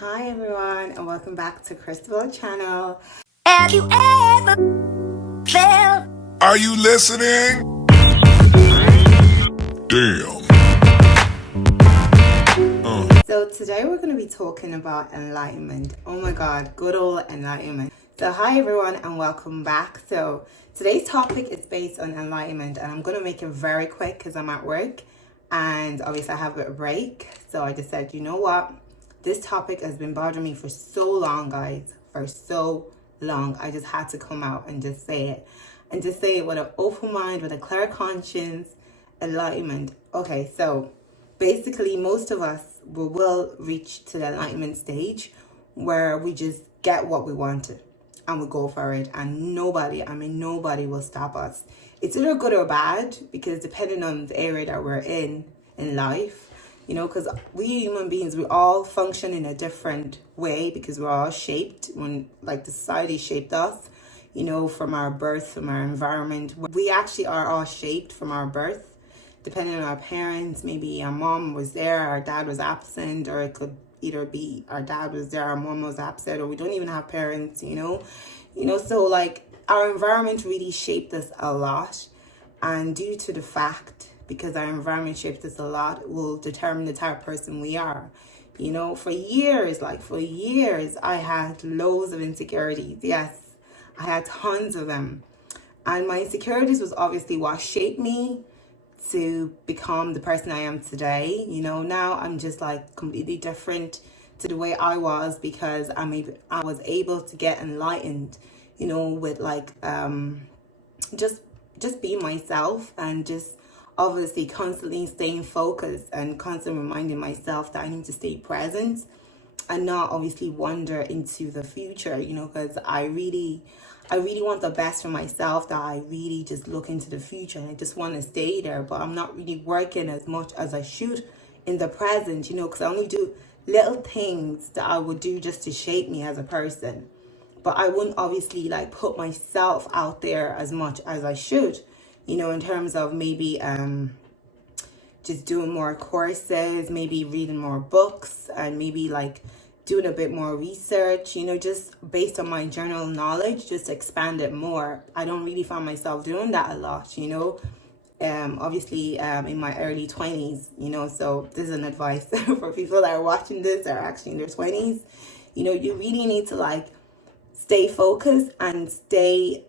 Hi everyone, and welcome back to Christabel channel. Have you ever felt? Are you listening? Damn. So today we're going to be talking about enlightenment. Oh my god, good old enlightenment. So hi everyone and welcome back. So today's topic is based on enlightenment, and I'm going to make it very quick because I'm at work and obviously I have a break. So I just said, you know what? This topic has been bothering me for so long, guys, for so long. I just had to come out and just say it. And just say it with an open mind, with a clear conscience, enlightenment. Okay, so basically most of us will reach to the enlightenment stage where we just get what we wanted and we go for it, and nobody will stop us. It's either good or bad, because depending on the area that we're in life, you know, because we human beings, we all function in a different way because we're all shaped when, like, the society shaped us, you know, from our birth, from our environment. We actually are all shaped from our birth, depending on our parents. Maybe our mom was there, our dad was absent, or it could either be our dad was there, our mom was absent, or we don't even have parents, you know, so like our environment really shaped us a lot. And due to the fact, because our environment shaped us a lot, will determine the type of person we are. You know, for years, I had loads of insecurities. Yes, I had tons of them. And my insecurities was obviously what shaped me to become the person I am today. You know, now I'm just like completely different to the way I was, because I was able to get enlightened, you know, with like just being myself, and just obviously constantly staying focused and constantly reminding myself that I need to stay present and not obviously wander into the future, you know, because I really want the best for myself, that I really just look into the future and I just want to stay there, but I'm not really working as much as I should in the present, you know, because I only do little things that I would do just to shape me as a person. But I wouldn't obviously like put myself out there as much as I should, you know, in terms of maybe just doing more courses, maybe reading more books, and maybe like doing a bit more research, you know, just based on my general knowledge, just expand it more. I don't really find myself doing that a lot, you know. Obviously in my early 20s, you know, so this is an advice for people that are watching this that are actually in their 20s. You know, you really need to like stay focused and stay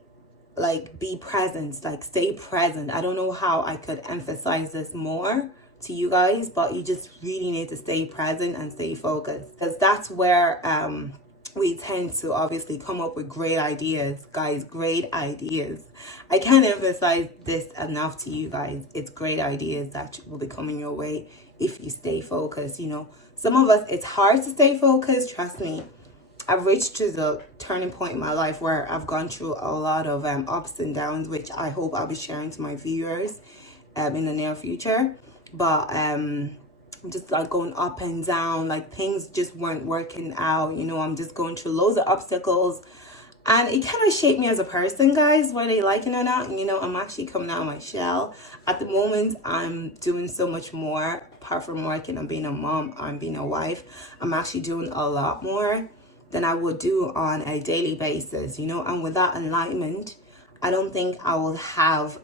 like be present, like stay present. I don't know how I could emphasize this more to you guys, but you just really need to stay present and stay focused, because that's where we tend to obviously come up with great ideas, guys. Great ideas. I can't emphasize this enough to you guys. It's great ideas that will be coming your way if you stay focused. You know, some of us, it's hard to stay focused, trust me. I've reached to the turning point in my life where I've gone through a lot of ups and downs, which I hope I'll be sharing to my viewers in the near future. But just like going up and down, like things just weren't working out, you know. I'm just going through loads of obstacles, and it kind of shaped me as a person, guys, whether you like it or not. You know, I'm actually coming out of my shell. At the moment, I'm doing so much more. Apart from working and being a mom and being a wife, I'm actually doing a lot more than I would do on a daily basis, you know. And with that enlightenment, I don't think I will have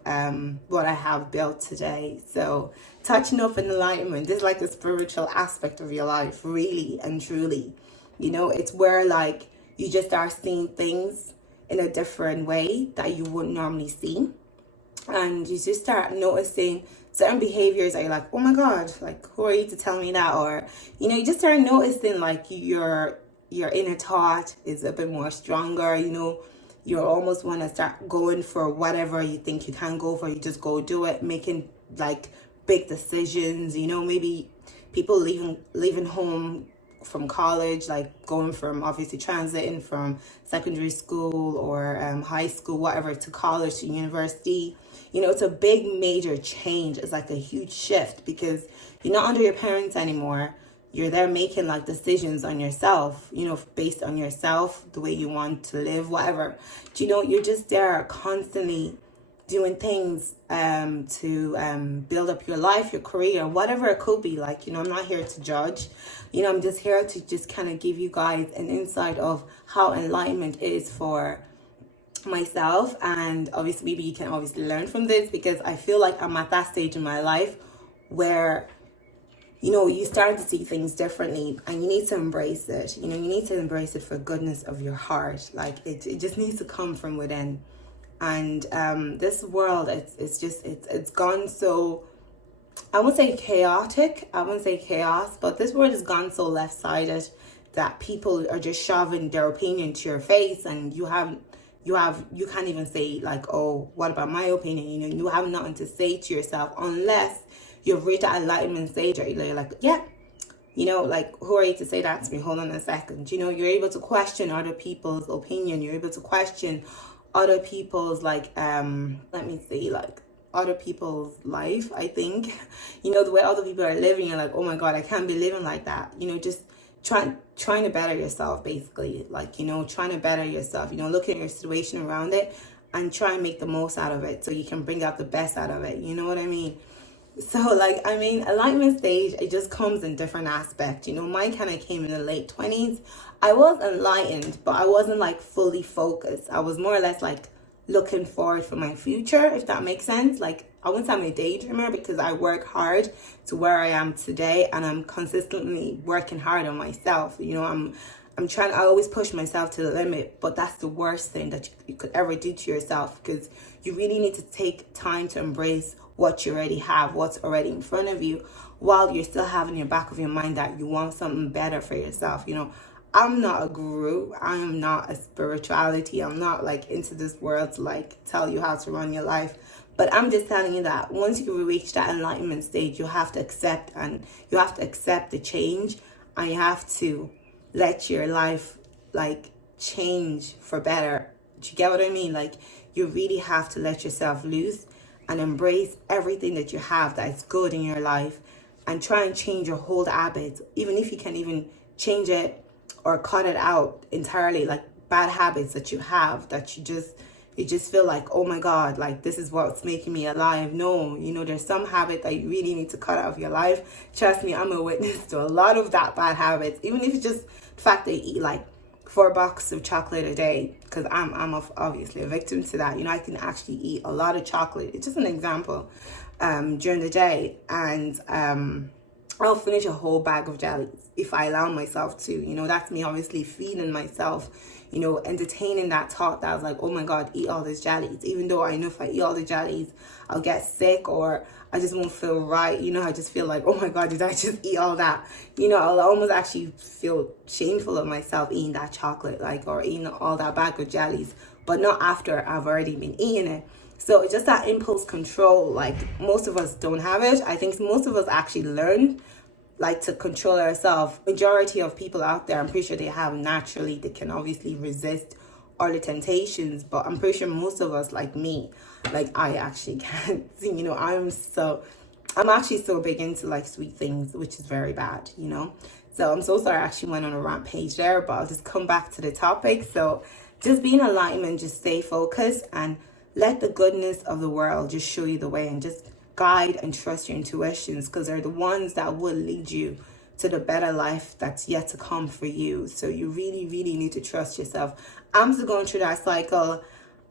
what I have built today. So touching up in enlightenment is like a spiritual aspect of your life, really and truly. You know, it's where like you just start seeing things in a different way that you wouldn't normally see. And you just start noticing certain behaviors that you're like, oh my God, like, who are you to tell me that? Or, you know, you just start noticing like your inner thought is a bit more stronger, you know. You almost want to start going for whatever you think you can go for. You just go do it, making like big decisions, you know. Maybe people leaving home from college, like going from obviously transiting from secondary school or high school, whatever, to college, to university. You know, it's a big major change. It's like a huge shift, because you're not under your parents anymore. You're there making like decisions on yourself, you know, based on yourself, the way you want to live, whatever. Do you know, you're just there constantly doing things to build up your life, your career, whatever it could be. Like, I'm not here to judge. I'm just here to just kind of give you guys an insight of how enlightenment is for myself. And obviously, maybe you can obviously learn from this, because I feel like I'm at that stage in my life where you start to see things differently, and you need to embrace it. You need to embrace it for goodness of your heart. Like, it just needs to come from within. And this world, it's gone so, I wouldn't say chaotic, I wouldn't say chaos, but this world has gone so left-sided that people are just shoving their opinion to your face, and you can't even say like, oh, what about my opinion? You have nothing to say to yourself unless you've reached that enlightenment stage, or you're like, yeah, like, who are you to say that to me? Hold on a second. You're able to question other people's opinion. You're able to question other people's, like, other people's life, I think. The way other people are living, you're like, oh my God, I can't be living like that. Just trying to better yourself, basically. Like, trying to better yourself, looking at your situation around it and try and make the most out of it so you can bring out the best out of it. You know what I mean? So, like, enlightenment stage, it just comes in different aspects. Mine kind of came in the late 20s. I was enlightened, but I wasn't, like, fully focused. I was more or less, like, looking forward for my future, if that makes sense. Like, I wouldn't say I'm a daydreamer, because I work hard to where I am today, and I'm consistently working hard on myself. I'm trying, I always push myself to the limit, but that's the worst thing that you could ever do to yourself, because you really need to take time to embrace what you already have, what's already in front of you, while you're still having in your back of your mind that you want something better for yourself. I'm not a guru. I am not a spirituality. I'm not, like, into this world to, like, tell you how to run your life. But I'm just telling you that once you reach that enlightenment stage, you have to accept the change, and you have to let your life, like, change for better. Do you get what I mean? Like, you really have to let yourself loose and embrace everything that you have that is good in your life, and try and change your whole habits, even if you can even change it or cut it out entirely, like bad habits that you have that you just feel like, oh my God, like, this is what's making me alive. No, there's some habit that you really need to cut out of your life. Trust me, I'm a witness to a lot of that bad habits, even if it's just the fact that you eat like 4 boxes of chocolate a day, because I'm obviously a victim to that. I can actually eat a lot of chocolate. It's just an example during the day, and I'll finish a whole bag of jellies if I allow myself to. That's me obviously feeding myself, entertaining that thought that I was like, oh my God, eat all these jellies, even though I know if I eat all the jellies I'll get sick, or I just won't feel right. I just feel like, oh my God, did I just eat all that? I'll almost actually feel shameful of myself eating that chocolate, like, or eating all that bag of jellies, but not after I've already been eating it. So it's just that impulse control. Like, most of us don't have it. I think most of us actually learn, like, to control ourselves. Majority of people out there, I'm pretty sure they have naturally. They can obviously resist all the temptations, but I'm pretty sure most of us, like me, like, I actually can't. I'm actually so big into, like, sweet things, which is very bad. So I'm so sorry I actually went on a rampage there, but I'll just come back to the topic. So just be in alignment, just stay focused, and let the goodness of the world just show you the way, and just guide and trust your intuitions, because they're the ones that will lead you to the better life that's yet to come for you. So you really, really need to trust yourself. I'm still going through that cycle.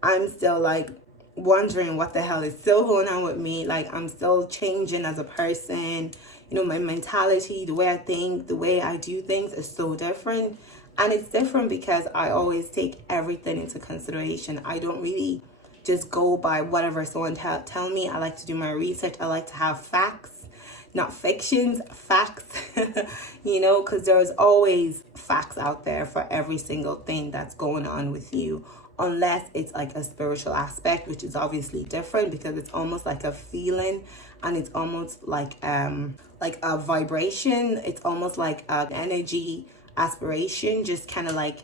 I'm still, like, wondering what the hell is still going on with me. Like, I'm still changing as a person. My mentality, the way I think, the way I do things is so different. And it's different because I always take everything into consideration. I don't really just go by whatever someone tell me. I like to do my research. I like to have facts, not fictions, facts, because there's always facts out there for every single thing that's going on with you, unless it's like a spiritual aspect, which is obviously different, because it's almost like a feeling, and it's almost like a vibration. It's almost like an energy aspiration, just kind of like,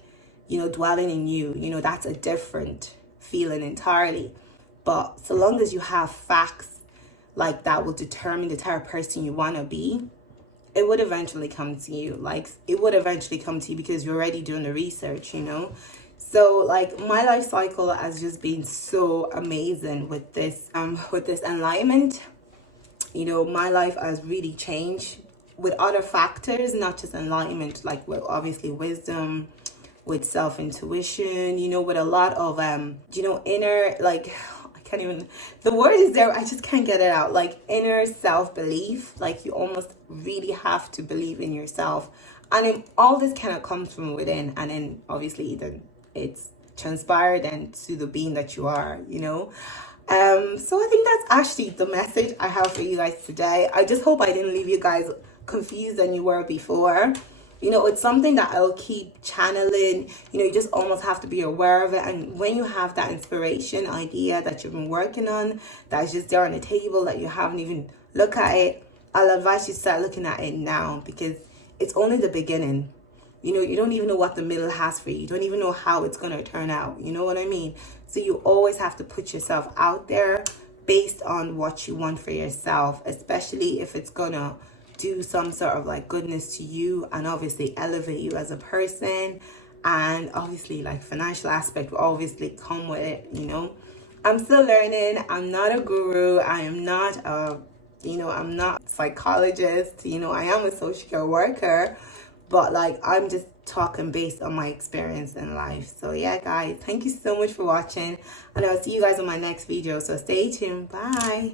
dwelling in you. That's a different feeling entirely. But so long as you have facts, like, that will determine the type of person you want to be, it would eventually come to you. Like, it would eventually come to you because you're already doing the research. So like my life cycle has just been so amazing with this enlightenment. You know, my life has really changed with other factors, not just enlightenment, like with obviously wisdom, with self-intuition, you know, with a lot of inner, like, I can't even, the word is there, I just can't get it out, like inner self-belief. Like you almost really have to believe in yourself, and all this kind of comes from within, and then obviously then it's transpired into the being that you are, you know. So I think that's actually the message I have for you guys today. I just hope I didn't leave you guys confused than you were before. You know, it's something that I'll keep channeling. You know, you just almost have to be aware of it. And when you have that inspiration idea that you've been working on, that's just there on the table, that you haven't even looked at it, I'll advise you to start looking at it now, because it's only the beginning. You know, you don't even know what the middle has for you. You don't even know how it's going to turn out. You know what I mean? So you always have to put yourself out there based on what you want for yourself, especially if it's going to do some sort of like goodness to you and obviously elevate you as a person. And obviously like financial aspect will obviously come with it, you know. I'm still learning. I'm not a guru. I am not I'm not a psychologist. You know, I am a social care worker. But like, I'm just talking based on my experience in life. So yeah, guys, thank you so much for watching. And I'll see you guys on my next video. So stay tuned. Bye.